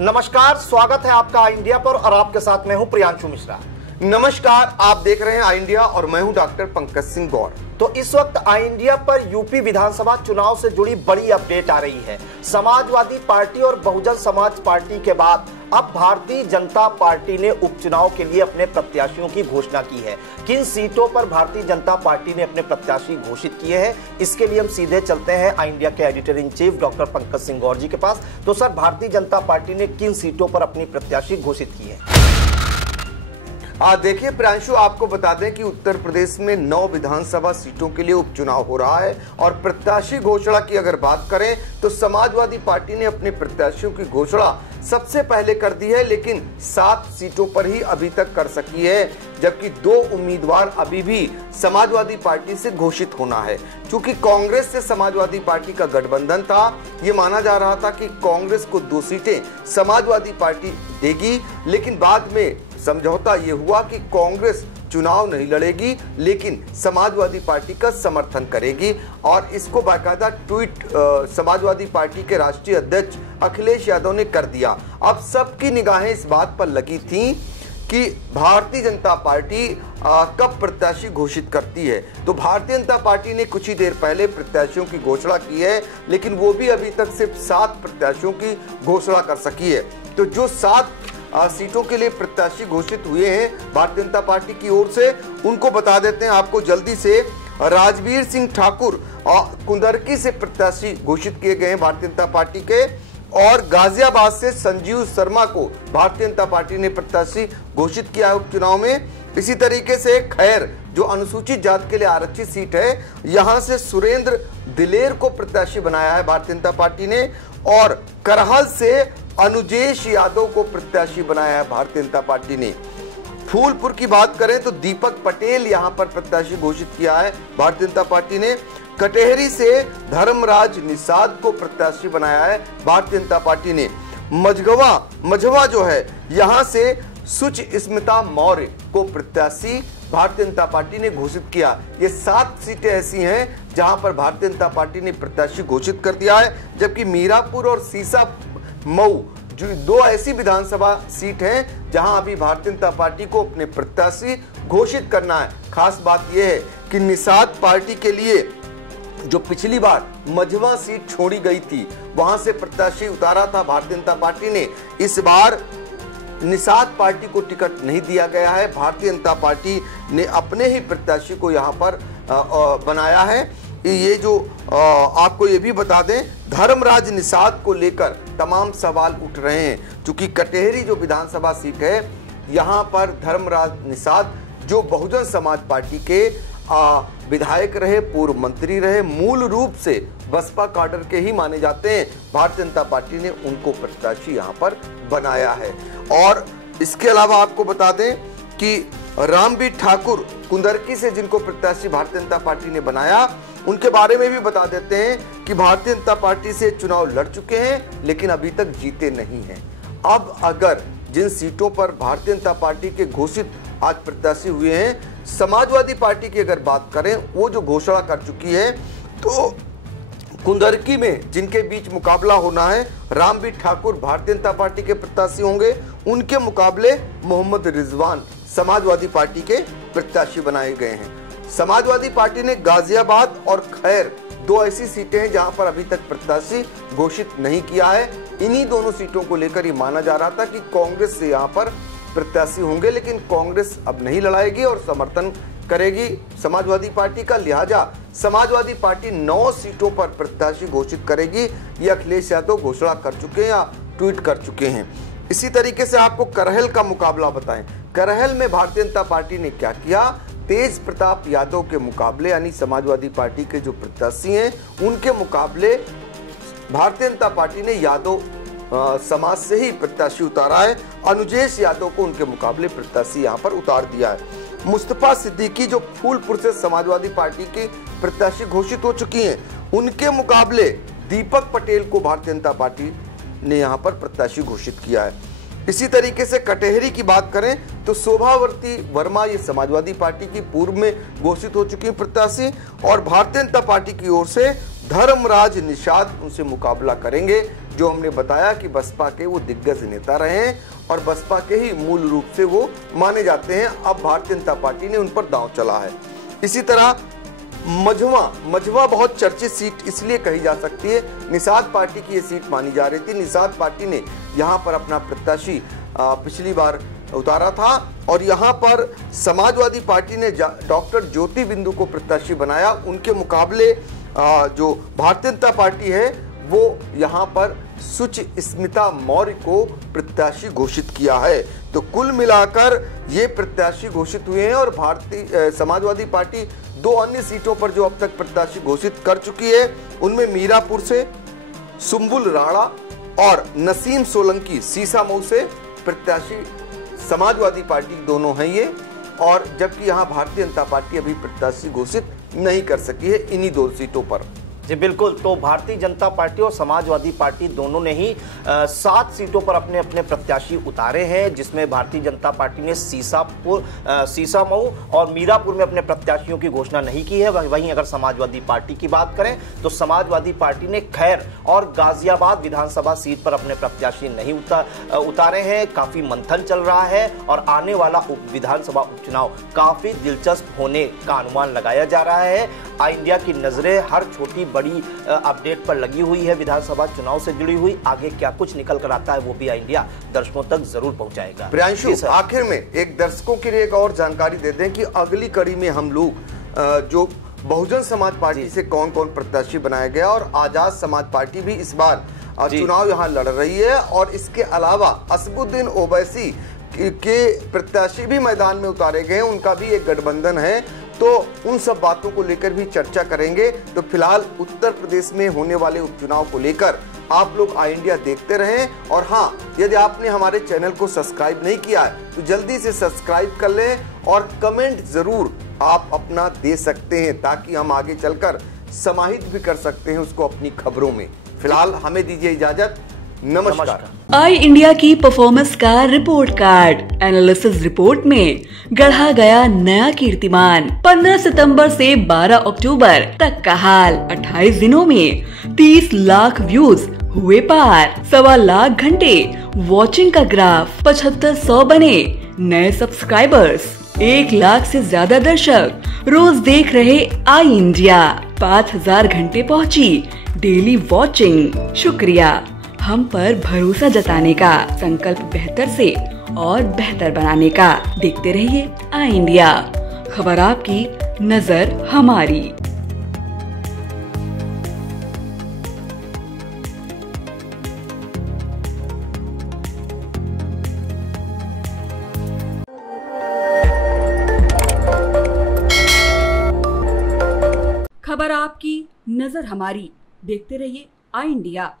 नमस्कार, स्वागत है आपका आई इंडिया पर और आपके साथ मैं हूं प्रियांशु मिश्रा। नमस्कार, आप देख रहे हैं आई इंडिया और मैं हूं डॉक्टर पंकज सिंह गौर। तो इस वक्त आई इंडिया पर यूपी विधानसभा चुनाव से जुड़ी बड़ी अपडेट आ रही है। समाजवादी पार्टी और बहुजन समाज पार्टी के बाद अब भारतीय जनता पार्टी ने उपचुनाव के लिए अपने प्रत्याशियों की घोषणा की है। किन सीटों पर भारतीय जनता पार्टी ने अपने प्रत्याशी घोषित किए हैं, इसके लिए हम सीधे चलते हैं आई इंडिया के editor in chief doctor Pankaj Singh Gaur ji के पास। तो सर, भारतीय जनता पार्टी ने किन सीटों पर अपनी प्रत्याशी घोषित की है? देखिए प्रियांशु, आपको बता दें कि उत्तर प्रदेश में 9 विधानसभा सीटों के लिए उपचुनाव हो रहा है और प्रत्याशी घोषणा की अगर बात करें तो समाजवादी पार्टी ने अपने प्रत्याशियों की घोषणा सबसे पहले कर दी है, लेकिन 7 सीटों पर ही अभी तक कर सकी है, जबकि 2 उम्मीदवार अभी भी समाजवादी पार्टी से घोषित होना है। क्योंकि कांग्रेस से समाजवादी पार्टी का गठबंधन था, ये माना जा रहा था कि कांग्रेस को 2 सीटें समाजवादी पार्टी देगी, लेकिन बाद में समझौता ये हुआ कि कांग्रेस चुनाव नहीं लड़ेगी लेकिन समाजवादी पार्टी का समर्थन करेगी। और इसको बाकायदा ट्वीट समाजवादी पार्टी के राष्ट्रीय अध्यक्ष अखिलेश यादव ने कर दिया। अब सबकी निगाहें इस बात पर लगी थी कि भारतीय जनता पार्टी कब प्रत्याशी घोषित करती है। तो भारतीय जनता पार्टी ने कुछ ही देर पहले प्रत्याशियों की घोषणा की है, लेकिन वो भी अभी तक सिर्फ 7 प्रत्याशियों की घोषणा कर सकी है। तो जो 7 सीटों के लिए प्रत्याशी घोषित हुए हैं भारतीय जनता पार्टी की ओर से, उनको बता देते हैं आपको जल्दी से। राजवीर सिंह ठाकुर कुंदरकी से प्रत्याशी घोषित किए गए हैं भारतीय जनता पार्टी के, और गाजियाबाद से संजीव शर्मा को भारतीय जनता पार्टी ने प्रत्याशी घोषित किया है उपचुनाव में। इसी तरीके से खैर, जो अनुसूचित जाति के लिए आरक्षित सीट है, यहां से सुरेंद्र दिलेर को प्रत्याशी बनाया है भारतीय जनता पार्टी ने, और करहल से अनुजेश यादव को प्रत्याशी बनाया है भारतीय जनता पार्टी ने। फूलपुर की बात करें तो दीपक पटेल यहां पर प्रत्याशी घोषित किया है भारतीय जनता पार्टी ने। कटेहरी से धर्मराज निषाद को प्रत्याशी बनाया है भारतीय जनता पार्टी ने। मझवा जो है, यहां से सुच स्मिता मौर्य को प्रत्याशी भारतीय जनता पार्टी ने घोषित किया। ये 7 सीटें ऐसी हैं जहां पर भारतीय जनता पार्टी ने प्रत्याशी घोषित कर दिया है, जबकि मीरापुर और सीसा मऊ जो 2 ऐसी विधानसभा सीट हैं जहां अभी भारतीय जनता पार्टी को अपने प्रत्याशी घोषित करना है। खास बात यह है कि निषाद पार्टी के लिए जो पिछली बार मझवा सीट छोड़ी गई थी, वहां से प्रत्याशी उतारा था भारतीय जनता पार्टी ने। इस बार निषाद पार्टी को टिकट नहीं दिया गया है, भारतीय जनता पार्टी ने अपने ही प्रत्याशी को यहां पर बनाया है। ये जो आपको ये भी बता दें, धर्मराज निषाद को लेकर तमाम सवाल उठ रहे हैं, क्योंकि कटेहरी जो विधानसभा सीट है, यहां पर धर्मराज निषाद जो बहुजन समाज पार्टी के विधायक रहे, पूर्व मंत्री रहे, मूल रूप से बसपा काडर के ही माने जाते हैं, भारतीय जनता पार्टी ने उनको प्रत्याशी यहां पर बनाया है। और इसके अलावा आपको बता दें कि रामवीर ठाकुर कुंदरकी से जिनको प्रत्याशी भारतीय जनता पार्टी ने बनाया, उनके बारे में भी बता देते हैं कि भारतीय जनता पार्टी से चुनाव लड़ चुके हैं लेकिन अभी तक जीते नहीं हैं। अब अगर जिन सीटों पर भारतीय जनता पार्टी के घोषित आज प्रत्याशी हुए हैं, समाजवादी पार्टी की अगर बात करें, वो जो घोषणा कर चुकी है, तो कुंदरकी में जिनके बीच मुकाबला होना है, रामवीर ठाकुर भारतीय जनता पार्टी के प्रत्याशी होंगे, उनके मुकाबले मोहम्मद रिजवान समाजवादी पार्टी के प्रत्याशी बनाए गए हैं। समाजवादी पार्टी ने गाजियाबाद और खैर 2 ऐसी सीटें हैं जहां पर अभी तक प्रत्याशी घोषित नहीं किया है। इन्हीं दोनों सीटों को लेकर ये माना जा रहा था कि कांग्रेस से यहां पर प्रत्याशी होंगे, लेकिन कांग्रेस अब नहीं लड़ाएगी और समर्थन करेगी समाजवादी पार्टी का। लिहाजा समाजवादी पार्टी 9 सीटों पर प्रत्याशी घोषित करेगी, ये अखिलेश यादव घोषणा कर चुके हैं या ट्वीट कर चुके हैं। इसी तरीके से आपको करहल का मुकाबला बताएं। करहल में भारतीय जनता पार्टी ने क्या किया, तेज प्रताप यादव के मुकाबले, यानी समाजवादी पार्टी के जो प्रत्याशी हैं उनके मुकाबले भारतीय जनता पार्टी ने यादव समाज से ही प्रत्याशी उतारा है। अनुजेश यादव को उनके मुकाबले प्रत्याशी यहां पर उतार दिया है। मुस्तफा सिद्दीकी जो फूलपुर से समाजवादी पार्टी की प्रत्याशी घोषित हो चुकी हैं, उनके मुकाबले दीपक पटेल को भारतीय जनता पार्टी ने यहां पर प्रत्याशी घोषित किया है। इसी तरीके से कटेहरी की बात करें तो शोभावर्ती वर्मा ये समाजवादी पार्टी की पूर्व में घोषित हो चुकी प्रत्याशी, और भारतीय जनता पार्टी की ओर से धर्मराज निषाद उनसे मुकाबला करेंगे, जो हमने बताया कि बसपा के वो दिग्गज नेता रहे हैं और बसपा के ही मूल रूप से वो माने जाते हैं। अब भारतीय जनता पार्टी ने उन पर दांव चला है। इसी तरह मझवा बहुत चर्चित सीट इसलिए कही जा सकती है, निषाद पार्टी की ये सीट मानी जा रही थी। निषाद पार्टी ने यहाँ पर अपना प्रत्याशी पिछली बार उतारा था और यहाँ पर समाजवादी पार्टी ने डॉक्टर ज्योति बिंदु को प्रत्याशी बनाया। उनके मुकाबले जो भारतीय जनता पार्टी है वो यहाँ पर सुचिस्मिता मौर्य को प्रत्याशी घोषित किया है। तो कुल मिलाकर ये प्रत्याशी घोषित हुए हैं और भारतीय समाजवादी पार्टी 2 अन्य सीटों पर जो अब तक प्रत्याशी घोषित कर चुकी है, उनमें मीरापुर से सुम्बुल राणा और नसीम सोलंकी सीसामऊ से प्रत्याशी समाजवादी पार्टी दोनों हैं ये, और जबकि यहाँ भारतीय जनता पार्टी अभी प्रत्याशी घोषित नहीं कर सकी है इन्हीं 2 सीटों पर। जी बिल्कुल, तो भारतीय जनता पार्टी और समाजवादी पार्टी दोनों ने ही 7 सीटों पर अपने अपने प्रत्याशी उतारे हैं, जिसमें भारतीय जनता पार्टी ने सीसामऊ और मीरापुर में अपने प्रत्याशियों की घोषणा नहीं की है। वहीं अगर समाजवादी पार्टी की बात करें तो समाजवादी पार्टी ने खैर और गाजियाबाद विधानसभा सीट पर अपने प्रत्याशी नहीं उतारे हैं। काफी मंथन चल रहा है और आने वाला विधानसभा उपचुनाव काफी दिलचस्प होने का अनुमान लगाया जा रहा है। आई इंडिया की नजरें हर छोटी बड़ी अपडेट पर लगी हुई है, विधानसभा चुनाव से जुड़ी हुई। आगे क्या कुछ निकल कर आता है वो भी आई इंडिया दर्शकों तक जरूर पहुंचाएगा। प्रियांशु, आखिर में एक दर्शकों के लिए एक और जानकारी दे दें कि अगली कड़ी में हम लोग जो बहुजन समाज पार्टी से कौन कौन प्रत्याशी बनाया गया और आजाद समाज पार्टी भी इस बार चुनाव यहाँ लड़ रही है, और इसके अलावा असदुद्दीन ओवैसी के प्रत्याशी भी मैदान में उतारे गए, उनका भी एक गठबंधन है। तो उन सब बातों को लेकर भी चर्चा करेंगे। तो फिलहाल उत्तर प्रदेश में होने वाले उपचुनाव को लेकर आप लोग आई इंडिया देखते रहें, और हाँ, यदि आपने हमारे चैनल को सब्सक्राइब नहीं किया है तो जल्दी से सब्सक्राइब कर लें और कमेंट जरूर आप अपना दे सकते हैं, ताकि हम आगे चलकर समाहित भी कर सकते हैं उसको अपनी खबरों में। फिलहाल हमें दीजिए इजाजत, नमस्कार। आई इंडिया की परफॉर्मेंस का रिपोर्ट कार्ड एनालिसिस रिपोर्ट में गढ़ा गया नया कीर्तिमान। 15 सितंबर से 12 अक्टूबर तक का हाल, 28 दिनों में 30 लाख व्यूज हुए पार, 1.25 लाख घंटे वॉचिंग का ग्राफ, 7500 बने नए सब्सक्राइबर्स, 1 लाख से ज्यादा दर्शक रोज देख रहे आई इंडिया, 5000 घंटे पहुंची डेली वॉचिंग। शुक्रिया हम पर भरोसा जताने का, संकल्प बेहतर से और बेहतर बनाने का। देखते रहिए आई इंडिया, खबर आपकी, नजर हमारी। खबर आपकी, नजर हमारी। देखते रहिए आई इंडिया।